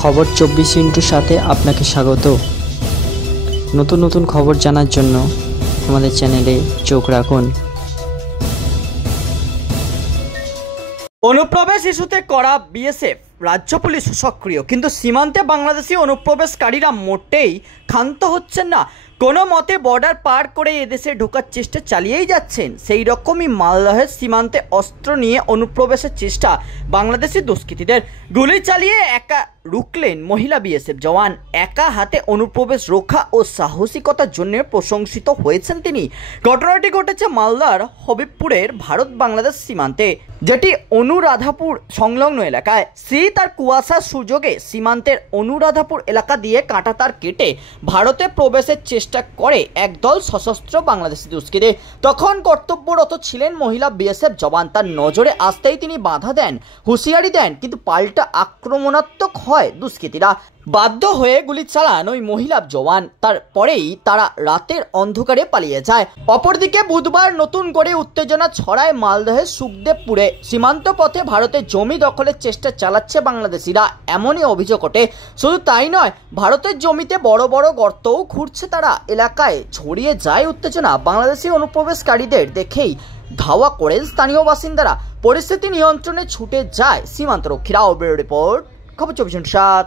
খবর 24 সাথে আপনাকে স্বাগত। নতুন নতুন খবর জানার জন্য আমাদের চ্যানেলে চোখ রাখুন। অনুপ্রবেশ ইস্যুতে করা বিএসএফ, রাজ্য পুলিশ সক্রিয়, কিন্তু সীমান্তে বাংলাদেশি অনুপ্রবেশকারীরা মোটেই ক্ষান্ত হচ্ছেন না। কোনো মতে বর্ডার পার করে এদেশে ঢোকার চেষ্টা চালিয়েই যাচ্ছেন। সেই রকমই মালদহের সীমান্তে অস্ত্র নিয়ে অনুপ্রবেশের চেষ্টা বাংলাদেশি দুষ্কৃতীদের। গুলি চালিয়ে একা রুখলেন মহিলা বিএসএফ জওয়ান। একা হাতে অনুপ্রবেশ রক্ষা ও সাহসিকতার জন্য প্রশংসিত হয়েছেন তিনি। ঘটনাটি ঘটেছে মালদার হবিবপুরের ভারত বাংলাদেশ সীমান্তে, যেটি অনুরাধাপুর সংলগ্ন এলাকায়। শীত আর কুয়াশার সুযোগে সীমান্তের অনুরাধাপুর এলাকা দিয়ে কাঁটাতার কেটে ভারতে প্রবেশের চেষ্টা করে একদল সশস্ত্র বাংলাদেশি দুষ্কৃতী। তখন কর্তব্যরত ছিলেন মহিলা বিএসএফ জওয়ান। তার নজরে আসতেই তিনি বাধা দেন, হুঁশিয়ারি দেন, কিন্তু পাল্টা আক্রমণাত্মক হয় দুষ্কৃতীরা। বাধ্য হয়ে গুলি চালান ওই মহিলা জওয়ান। তারপরেই তারা রাতের অন্ধকারে পালিয়ে যায়। অপরদিকে বুধবার নতুন করে উত্তেজনা ছড়ায় মালদহের সুখদেবপুরে। সীমান্ত পথে ভারতের জমি দখলের চেষ্টা চালাচ্ছে বাংলাদেশিরা, এমনই অভিযোগ ওঠে। শুধু তাই নয়, ভারতের জমিতে বড় বড় গর্তও খুঁড়ছে তারা। এলাকায় ছড়িয়ে যায় উত্তেজনা। বাংলাদেশি অনুপ্রবেশকারীদের দেখেই ধাওয়া করেন স্থানীয় বাসিন্দারা। পরিস্থিতি নিয়ন্ত্রণে ছুটে যায় সীমান্তরক্ষীরা। রিপোর্ট, খবর 24/7।